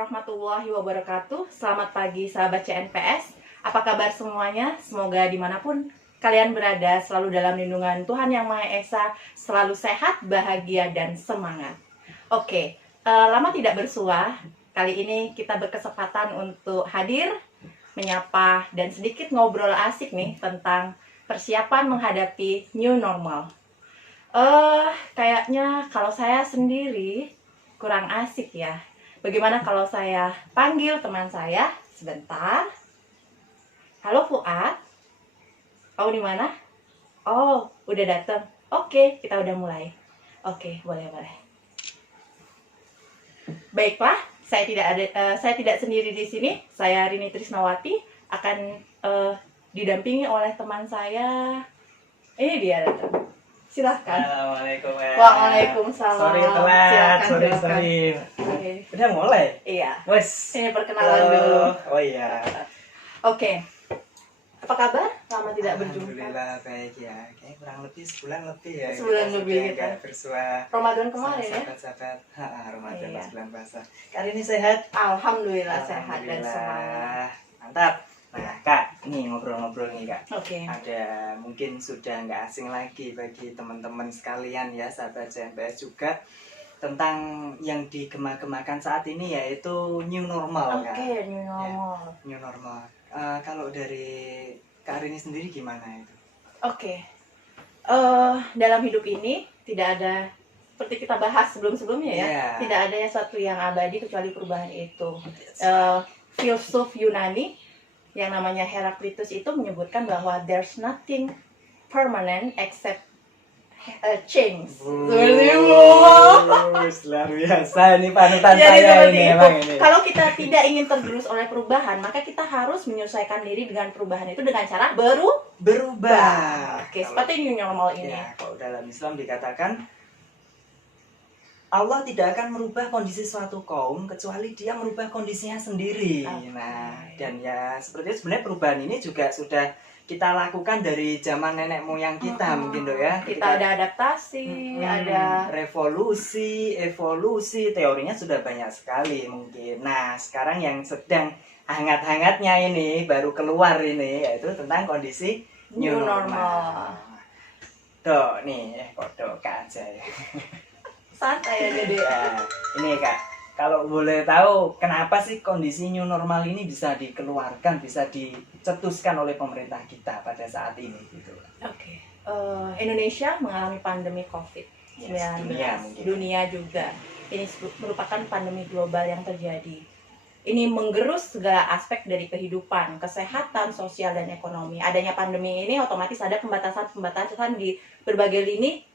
warahmatullahi wabarakatuh. Selamat pagi sahabat CNPS. Apa kabar semuanya? Semoga dimanapun kalian berada selalu dalam lindungan Tuhan Yang Maha Esa, selalu sehat, bahagia, dan semangat. Oke, lama tidak bersua. Kali ini kita berkesempatan untuk hadir, menyapa, dan sedikit ngobrol asik nih tentang persiapan menghadapi new normal. Kayaknya kalau saya sendiri kurang asik ya. Bagaimana kalau saya panggil teman saya sebentar? Halo Fuad. Kamu di mana? Oh, udah datang. Oke, kita udah mulai. Oke, boleh. Baiklah, saya tidak sendiri di sini. Saya Rini Trisnawati akan didampingi oleh teman saya. Ini dia datang. Silahkan. Assalamualaikum. Waalaikumsalam. Sorry telat. Sorry. Oke. Udah mulai? Iya. Wes. Ini perkenalan dulu. Oh iya. Oke. Apa kabar? Lama tidak berjumpa. Alhamdulillah baik ya. Kayak kurang lebih sebulan lebih ya. Sebulan lebih sudah kita. nggak bersua. Ramadan kemarin ya. Sahabat-sahabat. Ramadan Iya. pas bulan puasa. Kali ini sehat? Alhamdulillah sehat dan Alhamdulillah. semangat. Mantap. Nah Kak, ini ngobrol-ngobrol nih Kak. Oke. Ada mungkin sudah nggak asing lagi bagi teman-teman sekalian ya, sahabat CNPS juga, tentang yang digema-gemakan saat ini yaitu new normal kan. Oke, new normal. New normal. Kalau dari Kak Rini sendiri gimana itu? Oke. Dalam hidup ini tidak ada, seperti kita bahas sebelum-sebelumnya ya, Iya. tidak ada satu yang abadi kecuali perubahan itu. Filsuf Yunani yang namanya Heraklitus itu menyebutkan bahwa there's nothing permanent except change. Seperti itu. Luar biasa ini panutan Jadi saya seperti ini itu. emang ini. Kalau kita tidak ingin tergerus oleh perubahan, maka kita harus menyesuaikan diri dengan perubahan itu dengan cara Berubah. Oke, seperti new normal ini. Ya, kalau dalam Islam dikatakan Allah tidak akan merubah kondisi suatu kaum kecuali dia merubah kondisinya sendiri. Okay. Nah, dan ya seperti itu sebenarnya perubahan ini juga sudah kita lakukan dari zaman nenek moyang kita mungkin dong ya. Kita ada adaptasi, ada revolusi, evolusi, teorinya sudah banyak sekali mungkin. Nah, sekarang yang sedang hangat-hangatnya ini baru keluar ini yaitu tentang kondisi new normal. Tuh, nih kodok aja ya. santai ya Dede. Nah, ini Kak, kalau boleh tahu kenapa sih kondisi new normal ini bisa dikeluarkan, bisa dicetuskan oleh pemerintah kita pada saat ini gitu. Oke. Indonesia mengalami pandemi COVID-19. Yes, dunia juga. Ini merupakan pandemi global yang terjadi. Ini menggerus segala aspek dari kehidupan, kesehatan, sosial, dan ekonomi. Adanya pandemi ini otomatis ada pembatasan-pembatasan di berbagai lini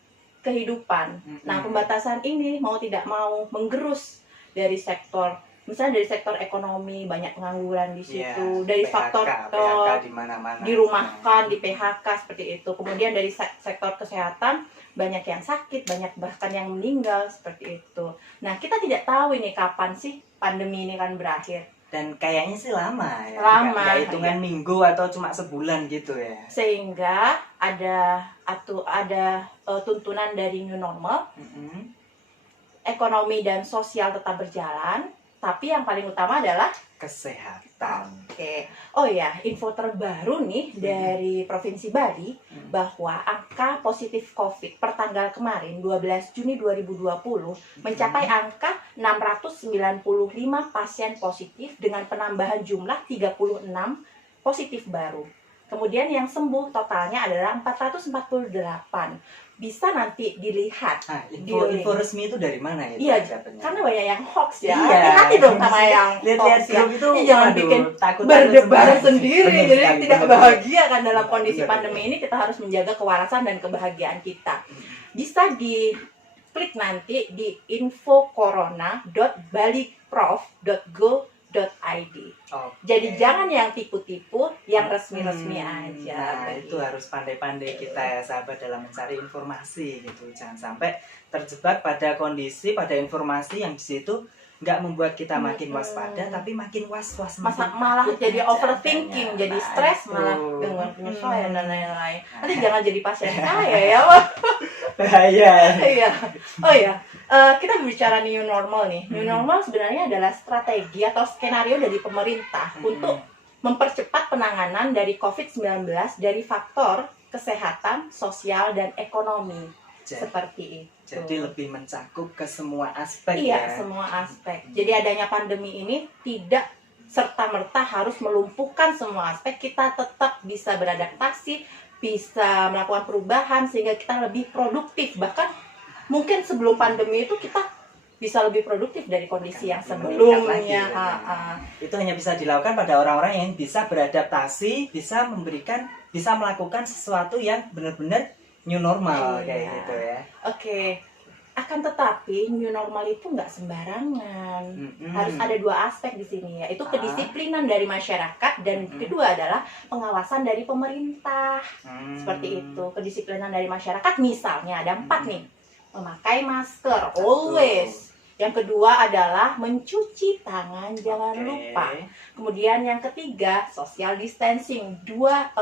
kehidupan. Nah, pembatasan ini mau tidak mau menggerus dari sektor, misalnya dari sektor ekonomi, banyak pengangguran di situ, dari PHK, faktor PHK di mana-mana, dirumahkan, di PHK seperti itu. Kemudian dari sektor kesehatan banyak yang sakit, banyak bahkan yang meninggal seperti itu. Nah, kita tidak tahu ini kapan sih pandemi ini kan berakhir. Dan kayaknya sih lama ya. Lama, Nggak hitungan minggu atau cuma sebulan gitu ya. Sehingga ada tuntunan dari new normal, ekonomi dan sosial tetap berjalan, tapi yang paling utama adalah kesehatan. Oke. Oh ya, info terbaru nih dari Provinsi Bali bahwa angka positif COVID per tanggal kemarin 12 Juni 2020 mencapai angka 695 pasien positif dengan penambahan jumlah 36 positif baru. Kemudian yang sembuh totalnya adalah 448. Bisa nanti dilihat. Nah, info resmi itu dari mana ya? Iya, karena banyak yang hoax ya. Iya. Hati-hati dong sama yang lihat-lihat hoax ya. grup itu. Jangan waduh, bikin takut berdebar sendiri. Bener Jadi sekali, tidak bener. bahagia kan dalam kondisi Bener, pandemi ini. Kita harus menjaga kewarasan dan kebahagiaan kita. Bisa diklik nanti di infocorona.baliprof.go.id. Jadi jangan yang tipu-tipu, yang resmi-resmi aja. Nah, itu harus pandai-pandai kita ya sahabat dalam mencari informasi gitu. Jangan sampai terjebak pada kondisi, pada informasi yang di situ nggak membuat kita makin waspada, tapi makin was-was, malah jadi overthinking, jadi stres, malah dengan penyesuaian dan lain-lain. Nanti jangan jadi pasien saya ya. Bahaya. Iya. Oh ya, kita berbicara new normal nih. New normal sebenarnya adalah strategi atau skenario dari pemerintah untuk mempercepat penanganan dari COVID-19 dari faktor kesehatan, sosial, dan ekonomi. Seperti itu. Jadi lebih mencakup ke semua aspek ya. ya. Semua aspek. Jadi adanya pandemi ini tidak serta-merta harus melumpuhkan semua aspek. Kita tetap bisa beradaptasi, bisa melakukan perubahan sehingga kita lebih produktif. Bahkan mungkin sebelum pandemi itu kita bisa lebih produktif dari kondisi yang sebelumnya. Itu hanya bisa dilakukan pada orang-orang yang bisa beradaptasi, bisa melakukan sesuatu yang benar-benar new normal kayak gitu ya. Oke. Akan tetapi new normal itu nggak sembarangan. Harus ada dua aspek di sini, yaitu kedisiplinan dari masyarakat dan kedua adalah pengawasan dari pemerintah. Seperti itu. Kedisiplinan dari masyarakat misalnya ada 4 nih. Memakai masker always. Yang kedua adalah mencuci tangan, jangan lupa. Kemudian yang ketiga social distancing 1-2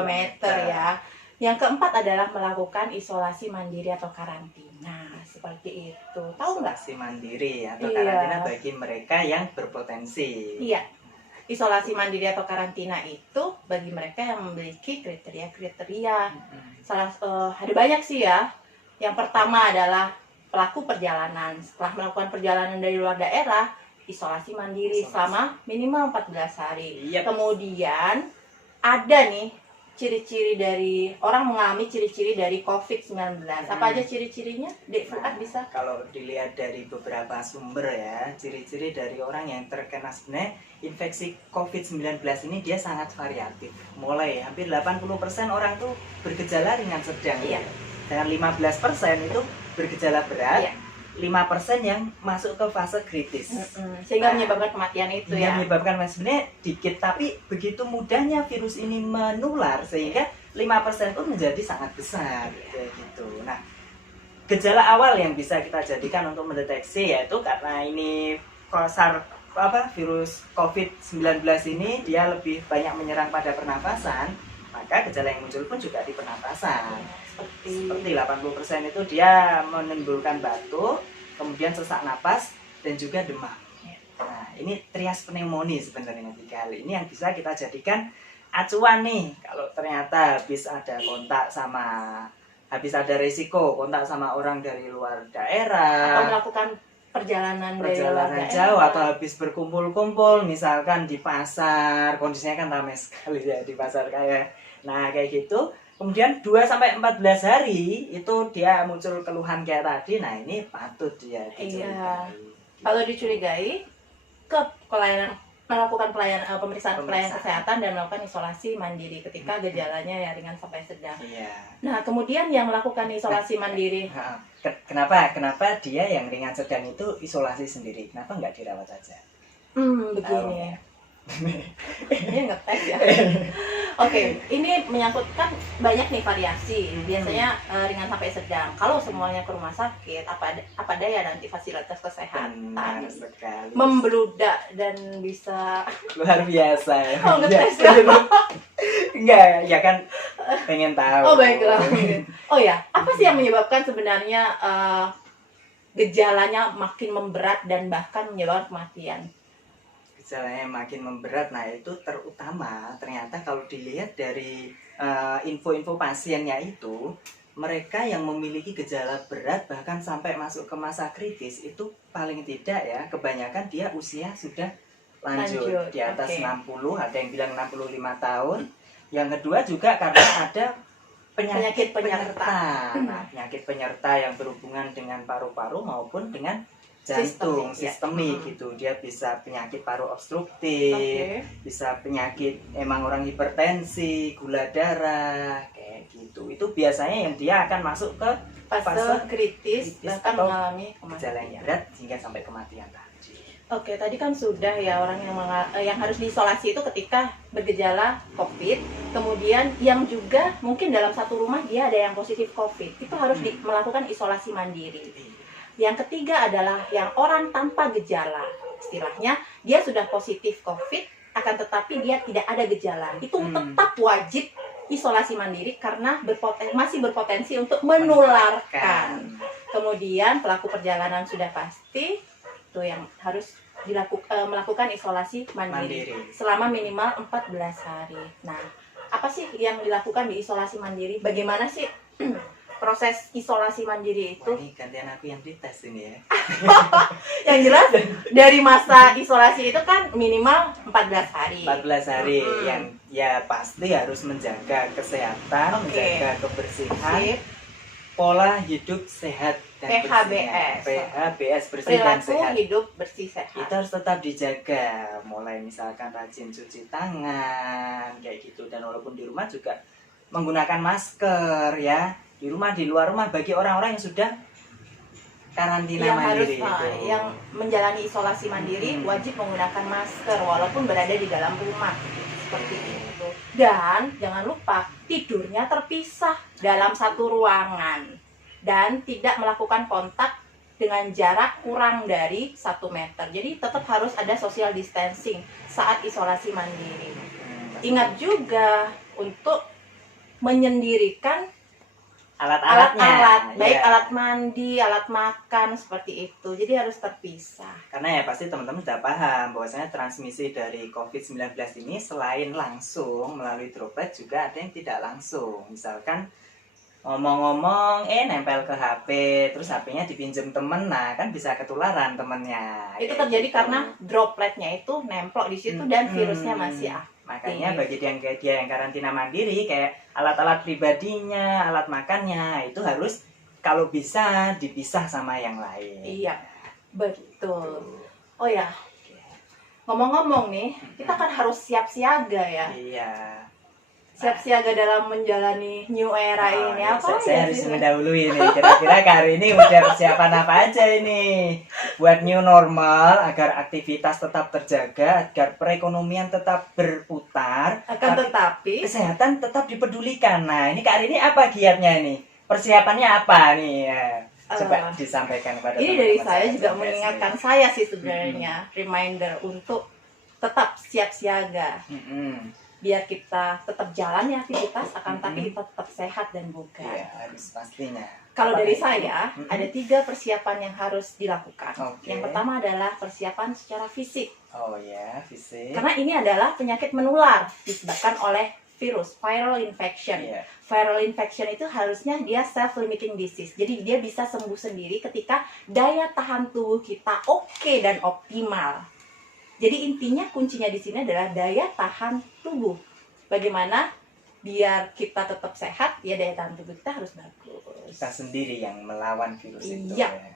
meter ya. Yang keempat adalah melakukan isolasi mandiri atau karantina. Seperti itu. Tahu nggak? Isolasi mandiri atau karantina bagi mereka yang berpotensi. Iya. Isolasi mandiri atau karantina itu bagi mereka yang memiliki kriteria-kriteria. Ada banyak sih ya. Yang pertama adalah pelaku perjalanan. Setelah melakukan perjalanan dari luar daerah, isolasi mandiri selama minimal 14 hari. Kemudian ada nih ciri-ciri dari orang mengalami ciri-ciri dari COVID-19. Apa aja ciri-cirinya? Dek Fuad bisa? Kalau dilihat dari beberapa sumber ya, ciri-ciri dari orang yang terkena sebenarnya infeksi COVID-19 ini dia sangat variatif. Mulai hampir 80% orang tuh bergejala ringan sedang. Iya. Dan 15% itu bergejala berat. Iya. 5% yang masuk ke fase kritis. Sehingga menyebabkan kematian itu ya. Menyebabkan sebenarnya dikit, tapi begitu mudahnya virus ini menular sehingga 5% pun menjadi sangat besar kayak gitu. Nah, gejala awal yang bisa kita jadikan untuk mendeteksi yaitu karena ini virus COVID-19 ini dia lebih banyak menyerang pada pernafasan, maka gejala yang muncul pun juga di pernafasan. Seperti 80% itu dia menimbulkan batuk, kemudian sesak napas, dan juga demam. Nah, ini trias pneumonia sebenarnya kali. Ini yang bisa kita jadikan acuan nih. Kalau ternyata habis ada resiko kontak sama orang dari luar daerah, atau melakukan perjalanan jauh, atau habis berkumpul-kumpul, misalkan di pasar, kondisinya kan ramai sekali ya di pasar kayak. Nah, kayak gitu. Kemudian 2-14 hari itu dia muncul keluhan kayak tadi. Nah, ini patut dia dicurigai. Kalau dicurigai melakukan pemeriksaan pelayanan kesehatan dan melakukan isolasi mandiri ketika gejalanya ya ringan sampai sedang. Nah, kemudian yang melakukan isolasi mandiri. Kenapa dia yang ringan sedang itu isolasi sendiri? Kenapa nggak dirawat saja? Begini. Ini ngetes ya. Oke, ini menyangkutkan banyak nih variasi. Biasanya ringan sampai sedang. Kalau semuanya ke rumah sakit, apa daya nanti fasilitas kesehatan membludak dan bisa luar biasa. Ngetes ya. Enggak, ya kan pengen tahu. Oh baiklah. Oh ya, apa sih yang menyebabkan sebenarnya gejalanya makin memberat dan bahkan menyebabkan kematian? Gejalanya makin memberat, nah itu terutama ternyata kalau dilihat dari info-info pasiennya itu, mereka yang memiliki gejala berat bahkan sampai masuk ke masa kritis itu paling tidak ya kebanyakan dia usia sudah lanjut. Di atas 60, ada yang bilang 65 tahun. Yang kedua juga karena ada penyakit penyerta. Nah, penyakit penyerta yang berhubungan dengan paru-paru maupun dengan jantung, sistemik gitu. Dia bisa penyakit paru obstruktif, bisa penyakit emang orang hipertensi, gula darah, kayak gitu. Itu biasanya yang dia akan masuk ke fase kritis bahkan mengalami gejala yang berat hingga sampai kematian tadi. Oke, tadi kan sudah ya orang yang harus diisolasi itu ketika bergejala COVID, kemudian yang juga mungkin dalam satu rumah dia ada yang positif COVID, itu harus melakukan isolasi mandiri. Yang ketiga adalah yang orang tanpa gejala. Istilahnya dia sudah positif COVID, akan tetapi dia tidak ada gejala. Itu tetap wajib isolasi mandiri karena masih berpotensi untuk menularkan. Kemudian pelaku perjalanan sudah pasti itu yang harus melakukan isolasi mandiri selama minimal 14 hari. Nah, apa sih yang dilakukan di isolasi mandiri? Bagaimana sih proses isolasi mandiri itu? Ini gantian aku yang dites ini ya. Yang jelas dari masa isolasi itu kan minimal 14 hari. 14 hari yang ya pasti harus menjaga kesehatan, menjaga kebersihan, pola hidup sehat dan PHBS. PHBS, bersih dan Perilaku sehat. hidup bersih sehat. Itu harus tetap dijaga, mulai misalkan rajin cuci tangan kayak gitu, dan walaupun di rumah juga menggunakan masker ya. Di rumah, di luar rumah, bagi orang-orang yang sudah karantina yang mandiri harus, itu. yang menjalani isolasi mandiri wajib menggunakan masker walaupun berada di dalam rumah seperti itu. Dan jangan lupa tidurnya terpisah dalam satu ruangan dan tidak melakukan kontak dengan jarak kurang dari 1 meter. Jadi tetap harus ada social distancing saat isolasi mandiri. Ingat juga untuk menyendirikan alat-alatnya, baik ya. alat mandi, alat makan, seperti itu. Jadi harus terpisah. Karena ya pasti teman-teman sudah paham bahwasanya transmisi dari COVID-19 ini selain langsung melalui droplet juga ada yang tidak langsung. Misalkan ngomong-ngomong nempel ke HP, terus HP-nya dipinjem temen, nah kan bisa ketularan temennya. Itu terjadi karena dropletnya itu nemplok di situ dan virusnya masih aktif. Makanya bagi dia yang karantina mandiri, kayak alat-alat pribadinya, alat makannya, itu harus kalau bisa dipisah sama yang lain. Iya, betul. Oh ya, ngomong-ngomong nih, kita kan harus siap siaga ya. Iya. Siap siaga dalam menjalani new era ini. Apa saya ya harus sih? mendahului ini. Kira-kira hari ini udah persiapan apa aja ini buat new normal, agar aktivitas tetap terjaga, agar perekonomian tetap berputar, Akan tetapi kesehatan tetap dipedulikan. Nah, ini Kak Rini apa giatnya ini? Persiapannya apa nih? Ya, coba disampaikan kepada ini teman-teman dari saya juga SBS mengingatkan ini. saya sih sebenarnya reminder untuk tetap siap siaga. Biar kita tetap jalan ya aktivitas, akan tapi kita tetap sehat dan bugar. Iya, harus pastinya. Kalau Apa dari itu? saya, ada 3 persiapan yang harus dilakukan. Oke. Yang pertama adalah persiapan secara fisik. Oh ya, fisik. Karena ini adalah penyakit menular disebabkan oleh virus, viral infection. Iya. Viral infection itu harusnya dia self-limiting disease. Jadi dia bisa sembuh sendiri ketika daya tahan tubuh kita oke dan optimal. Jadi intinya kuncinya di sini adalah daya tahan tubuh. Bagaimana biar kita tetap sehat, ya daya tahan tubuh kita harus bagus. Kita sendiri yang melawan virus itu. Iya. Ya.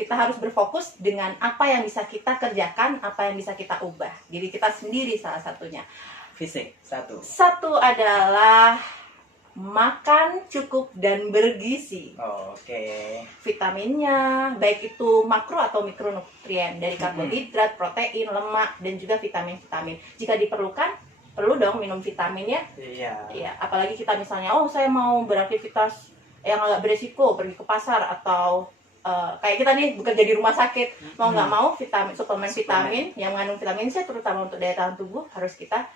Kita harus berfokus dengan apa yang bisa kita kerjakan, apa yang bisa kita ubah. Jadi kita sendiri salah satunya. Fisik, satu. Satu adalah makan cukup dan bergizi. Oke. Vitaminnya, baik itu makro atau mikronutrien dari karbohidrat, protein, lemak, dan juga vitamin-vitamin. Jika diperlukan, perlu dong minum vitaminnya. Iya. Ya, apalagi kita misalnya, oh saya mau beraktivitas yang agak beresiko, pergi ke pasar atau kayak kita nih bekerja di rumah sakit, mau nggak mau suplemen vitamin yang mengandung vitamin C terutama untuk daya tahan tubuh harus kita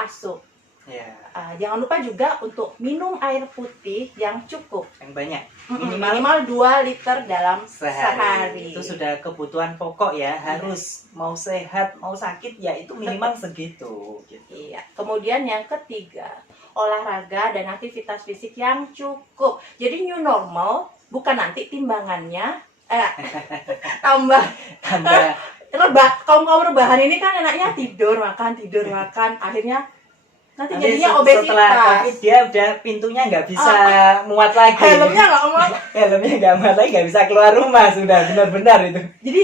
asup. Iya. Jangan lupa juga untuk minum air putih yang cukup. Yang banyak. Minimal 2 liter dalam Sehari. sehari. Itu sudah kebutuhan pokok ya. Harus mau sehat, mau sakit ya itu minimal segitu. Gitu. Iya. Kemudian yang ketiga, olahraga dan aktivitas fisik yang cukup. Jadi new normal bukan nanti timbangannya tambah kaum rebahan ini kan enaknya tidur makan, akhirnya nanti jadinya Setelah obesitas. COVID dia udah pintunya nggak bisa muat lagi. Helmnya nggak muat. Helmnya nggak muat lagi, nggak bisa keluar rumah sudah benar-benar itu. Jadi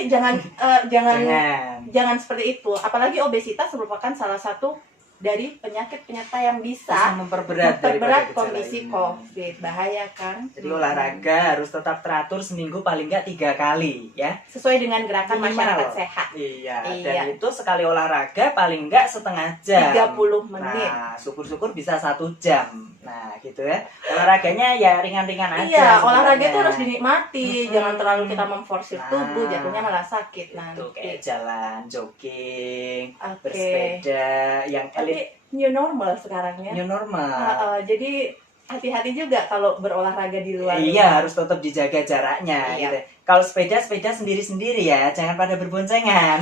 jangan seperti itu. Apalagi obesitas merupakan salah satu dari penyakit penyerta yang bisa memperberat kondisi COVID. Bahaya kan? Jadi olahraga harus tetap teratur seminggu paling nggak 3 kali ya. Sesuai dengan gerakan Minimal. masyarakat sehat. Iya. Iya. Dan itu sekali olahraga paling nggak setengah jam. 30 menit. Nah, syukur-syukur bisa 1 jam. Nah, gitu ya. Olahraganya ya ringan-ringan aja. Iya, olahraga sebenarnya. itu harus dinikmati, jangan terlalu kita memforsir Nah, tubuh, jatuhnya malah sakit nanti. Tuh kayak jalan, jogging, Oke. bersepeda, yang Tapi elit new normal sekarang ya. new normal. Jadi hati-hati juga kalau berolahraga di luar. Iya, harus tetap dijaga jaraknya. Iya. Gitu. Kalau sepeda sendiri-sendiri ya, jangan pada berboncengan.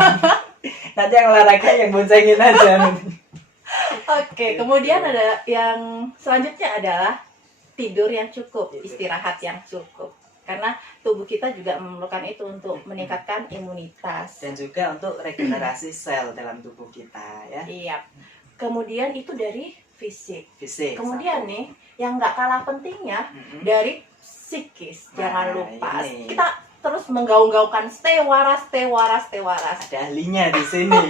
Nanti yang olahraga yang boncengin aja. Oke, kemudian ada yang selanjutnya adalah tidur yang cukup, istirahat yang cukup. Karena tubuh kita juga memerlukan itu untuk meningkatkan imunitas. Dan juga untuk regenerasi sel dalam tubuh kita ya. Iya. Kemudian itu dari fisik. Fisik. Kemudian satu. nih, yang nggak kalah pentingnya Mm-mm. dari psikis. Jangan Nah, lupa. ini. Kita terus menggaung-gaungkan stay waras, stay waras, stay waras. Ada ahlinya di sini.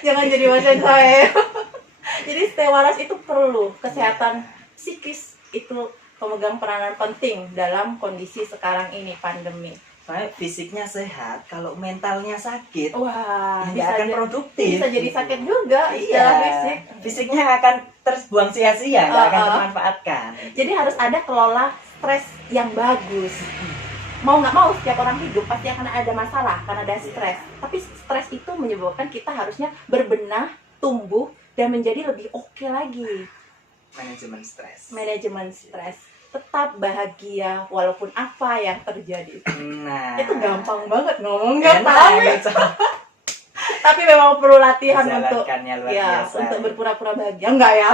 Jangan jadi macam saya. Jadi stay waras itu perlu. Kesehatan psikis itu pemegang peranan penting dalam kondisi sekarang ini pandemi. Soalnya fisiknya sehat, kalau mentalnya sakit, Wah, ya nggak akan produktif. bisa jadi sakit juga Iya. secara fisik. Fisiknya akan terbuang sia-sia, nggak akan termanfaatkan. Jadi harus ada kelola stres yang bagus. Mau nggak mau setiap orang hidup pasti akan ada masalah, akan ada stres. Tapi stres itu menyebabkan kita harusnya berbenah, tumbuh, dan menjadi lebih oke lagi. Manajemen stres. Manajemen stres. Tetap bahagia walaupun apa yang terjadi. Nah, Itu gampang banget ngomongnya, enak, tapi memang perlu latihan untuk menjalankannya luar ya biasa. untuk berpura-pura bahagia. Enggak ya?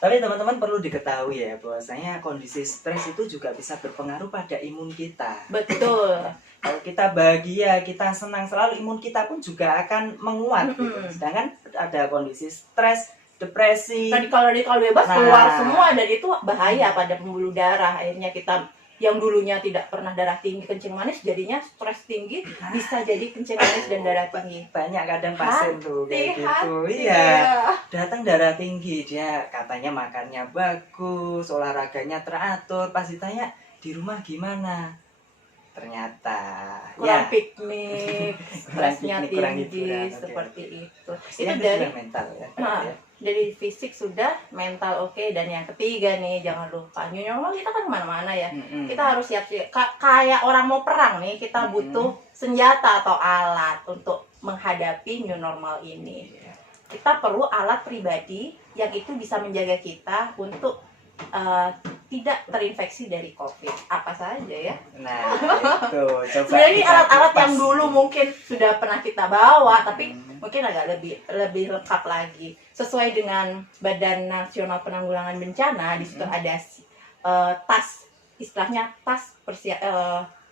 Tapi teman-teman perlu diketahui ya bahwasanya kondisi stres itu juga bisa berpengaruh pada imun kita. Betul. Kalau kita bahagia, kita senang selalu, imun kita pun juga akan menguat. Gitu. Sedangkan ada kondisi stres, depresi. Radikal bebas Nah. keluar semua dan itu bahaya pada pembuluh darah. Akhirnya kita yang dulunya tidak pernah darah tinggi, kencing manis, jadinya stres tinggi, bisa jadi kencing manis dan darah tinggi. Banyak kadang pasien tuh kayak gitu. Hati-hati, Iya. ya. Datang darah tinggi, dia katanya makannya bagus, olahraganya teratur, pas ditanya di rumah gimana? Ternyata Kurang ya piknik, kurang stresnya piknik, kurang tinggi, hiburan, oke. seperti itu. Yang Itu dari kedua mental ya. Nah, Ya. dari fisik sudah, mental oke, dan yang ketiga nih jangan lupa new normal kita kan kemana-mana ya. Mm-mm. Kita harus siap kayak orang mau perang nih, kita butuh senjata atau alat untuk menghadapi new normal ini. Iya. Kita perlu alat pribadi yang itu bisa menjaga kita untuk tidak terinfeksi dari COVID. Apa saja ya? Nah, itu coba. Sebenarnya ini kita alat-alat yang kupas. dulu mungkin sudah pernah kita bawa, tapi Hmm. mungkin agak lebih lengkap lagi. Sesuai dengan Badan Nasional Penanggulangan Bencana, di situ ada tas, istilahnya tas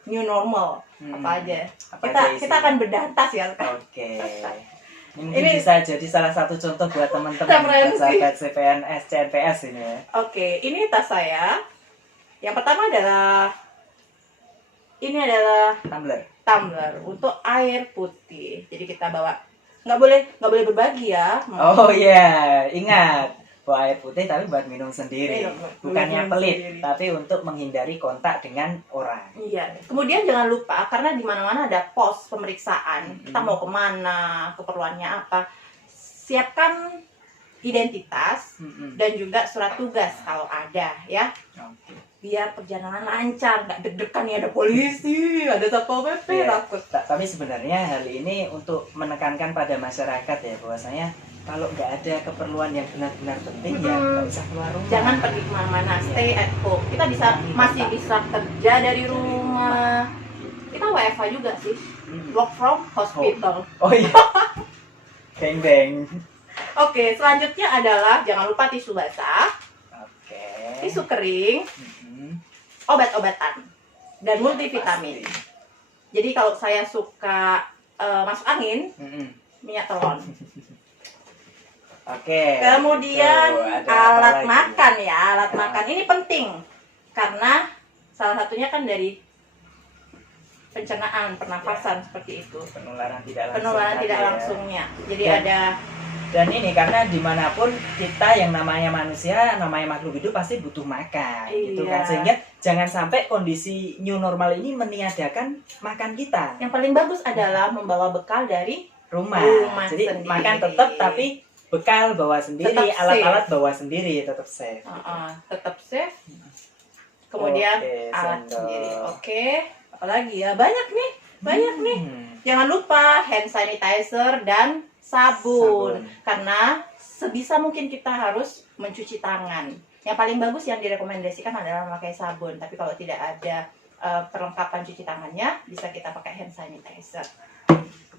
new normal. Apa aja? Apa Kita aja kita isinya? akan bedah tas ya. Oke. Ini Ini- bisa jadi salah satu contoh buat teman-teman Referensi. sahabat CPNS, CNPS ini ya. Oke, ini tas saya. Yang pertama adalah Tumbler. tumbler untuk air putih. Jadi kita bawa, nggak boleh berbagi ya. Oh iya, ingat bawa air putih tapi buat minum sendiri. Minum, Bukannya minum pelit, sendiri. tapi untuk menghindari kontak dengan orang. Iya. Kemudian jangan lupa karena di mana-mana ada pos pemeriksaan. Kita Mm-mm. mau kemana, keperluannya apa. Siapkan identitas Mm-mm. dan juga surat tugas kalau ada ya. Oke. Biar perjalanan lancar, nggak deg-degan nih ada polisi, ada satpol PP, Iya. takut. Tapi sebenarnya hal ini untuk menekankan pada masyarakat ya bahwasanya kalau nggak ada keperluan yang benar-benar penting ya nggak usah keluar rumah. Jangan pergi kemana-mana, stay at home. Kita masih bisa kerja dari rumah. Kita WFH juga sih, Mm. work from hospital. Oh iya. Beng beng. Oke, selanjutnya adalah jangan lupa tisu basah, Oke. tisu kering, Mm-mm. obat-obatan, dan multivitamin. Pasti. Jadi kalau saya suka masuk angin, Mm-mm. minyak telon. Oke. Kemudian Tuh, ada apa alat lagi? makan ya, alat Nah. makan ini penting karena salah satunya kan dari pencernaan, pernafasan seperti itu. Penularan tidak langsung. Penularan tadi tidak ya. langsungnya. Jadi Dan- ada Dan ini karena dimanapun kita yang namanya manusia, namanya makhluk hidup pasti butuh makan, gitu Iya. kan. Sehingga jangan sampai kondisi new normal ini meniadakan makan kita yang paling bagus adalah membawa bekal dari rumah. Rumah Jadi sendiri. makan tetap tapi bekal bawa sendiri, Tetap alat-alat bawa sendiri, tetap safe. Tetap safe. Kemudian Oke, alat sendok. sendiri. Oke, apalagi ya? Banyak nih. Hmm. Jangan lupa hand sanitizer dan sabun. Karena sebisa mungkin kita harus mencuci tangan. Yang paling bagus yang direkomendasikan adalah memakai sabun. Tapi kalau tidak ada perlengkapan cuci tangannya, bisa kita pakai hand sanitizer.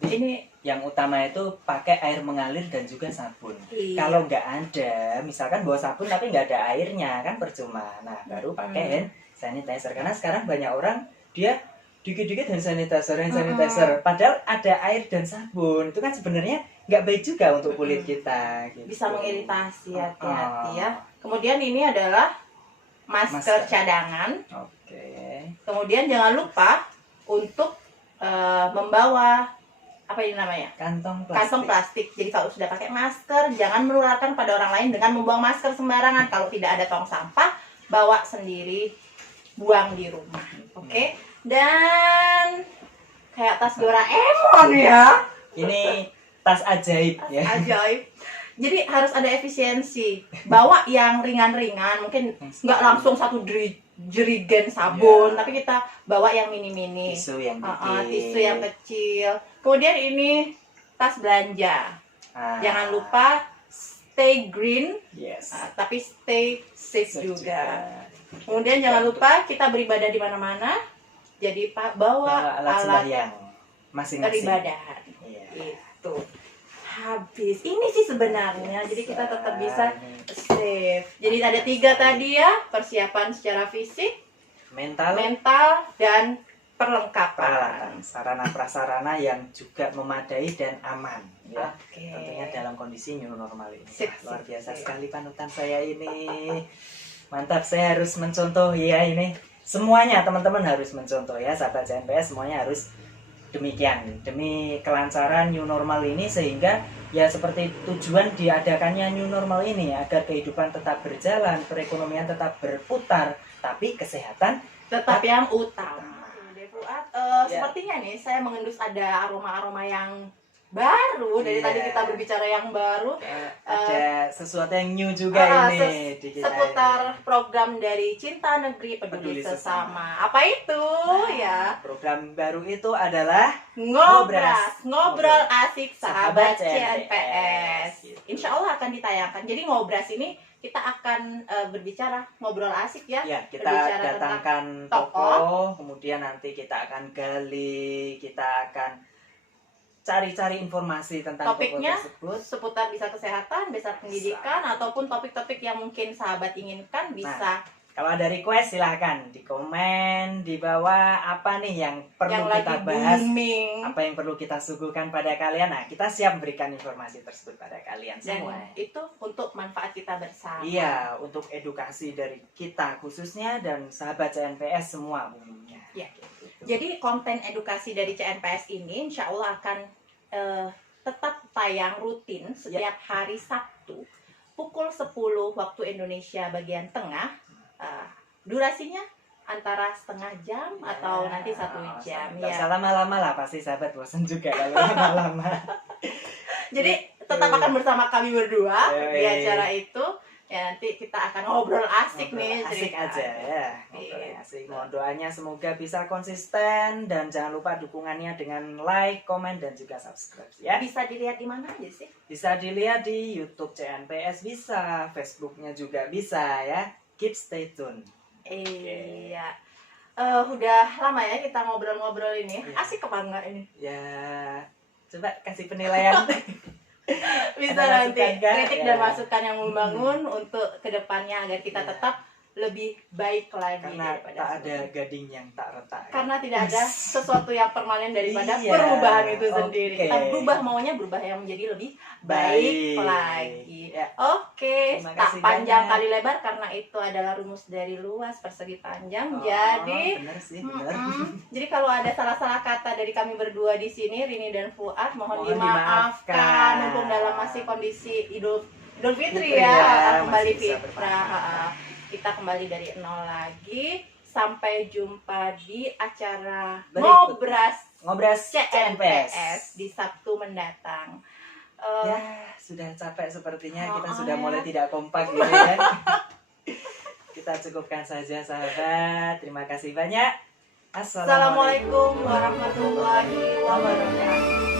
Ini yang utama itu pakai air mengalir dan juga sabun. iya. Kalau nggak ada, misalkan bawa sabun tapi nggak ada airnya, kan percuma. Nah, baru pakai hand sanitizer. Karena sekarang banyak orang dia dikit-dikit hand sanitizer. Padahal ada air dan sabun. Itu kan sebenarnya nggak baik juga untuk kulit kita. Gitu. Bisa mengiritasi, hati-hati ya. Kemudian ini adalah masker cadangan. Oke. Kemudian jangan lupa untuk membawa apa ini namanya? Kantong plastik. Jadi kalau sudah pakai masker, jangan menularkan pada orang lain dengan membuang masker sembarangan. Kalau tidak ada tong sampah, bawa sendiri, buang di rumah. Oke? Dan kayak tas Doraemon ya. Ini tas ajaib ya. Ajaib. Jadi harus ada efisiensi. Bawa yang ringan-ringan, mungkin nggak langsung satu jerigen sabun, tapi kita bawa yang mini-mini. Tisu yang kecil. Tisu yang kecil. Kemudian ini tas belanja. Jangan lupa stay green, yes. Tapi stay safe juga. Kemudian jangan lupa kita beribadah di mana-mana. Jadi bawa alat sembahyang masing-masing. Peribadahan. Iya. Itu. Habis. Ini sih sebenarnya. Jadi kita tetap bisa safe. Jadi ada 3 tadi ya. Persiapan secara fisik, mental dan perlengkapan. Sarana prasarana yang juga memadai dan aman ya. Oke. Tentunya dalam kondisi new normal ini. Luar biasa sip. sekali panutan saya ini. Mantap, saya harus mencontoh ya ini. Semuanya teman-teman harus mencontoh ya, sahabat CNPS semuanya harus demikian. Demi kelancaran new normal ini, sehingga ya seperti tujuan diadakannya new normal ini agar kehidupan tetap berjalan, perekonomian tetap berputar, tapi kesehatan tetap yang utama. Sepertinya nih saya mengendus ada aroma-aroma yang baru. Dari tadi kita berbicara yang baru. Ada sesuatu yang new juga ini di kita seputar ini. Program dari Cinta Negeri Peduli Sesama. Apa itu ya? Program baru itu adalah Ngobrol asik sahabat CNPS. Gitu. Insya Allah akan ditayangkan. Jadi Ngobras ini kita akan berbicara ngobrol asik ya. Ya, kita berbicara datangkan tokoh, kemudian nanti kita akan gali, kita akan cari-cari informasi tentang topiknya tokoh tersebut. Seputar bisa kesehatan, bisa pendidikan, ataupun topik-topik yang mungkin sahabat inginkan bisa. Kalau ada request silahkan di komen di bawah, apa nih yang perlu kita bahas, apa yang perlu kita suguhkan pada kalian. Nah, kita siap memberikan informasi tersebut pada kalian semua. Dan itu untuk manfaat kita bersama. Iya, untuk edukasi dari kita khususnya dan sahabat CNPS semua umumnya. Ya. Jadi konten edukasi dari CNPS ini insya Allah akan tetap tayang rutin setiap hari Sabtu pukul 10 waktu Indonesia bagian tengah. Durasinya antara setengah jam atau nanti 1 jam. Gak usah lama-lama lah, pasti sahabat bosan juga kalau lama-lama. Jadi tetap akan bersama kami berdua di acara itu. Ya, nanti kita akan ngobrol asik nih, asik aja ya. Ngobrol asik. Mohon doanya semoga bisa konsisten dan jangan lupa dukungannya dengan like, komen dan juga subscribe ya. Bisa dilihat di mana aja sih? Bisa dilihat di YouTube CNPS, bisa Facebooknya juga bisa ya. Keep stay tune. Iya. Udah lama ya kita ngobrol-ngobrol ini. Asik apa enggak ini? Ya, coba kasih penilaian. Bisa nanti kritik dan masukan yang membangun untuk kedepannya agar kita tetap lebih baik lagi. Karena tak ada gading yang tak retak. Karena tidak ada sesuatu yang permanen daripada perubahan itu sendiri. Kita berubah yang menjadi lebih baik lagi. Oke, tak panjang kali lebar karena itu adalah rumus dari luas persegi panjang. Jadi benar sih, benar. Jadi kalau ada salah-salah kata dari kami berdua di sini, Rini dan Fuad, mohon dimaafkan. Mumpung dalam masih kondisi Idul Fitri ya, kembali fitrah. Kita kembali dari nol lagi. Sampai jumpa di acara Ngobras CNPS di Sabtu mendatang. Ya, sudah capek sepertinya, kita sudah ya. mulai tidak kompak gitu ya. Kita cukupkan saja sahabat. Terima kasih banyak. Assalamualaikum Assalamualaikum warahmatullahi wabarakatuh.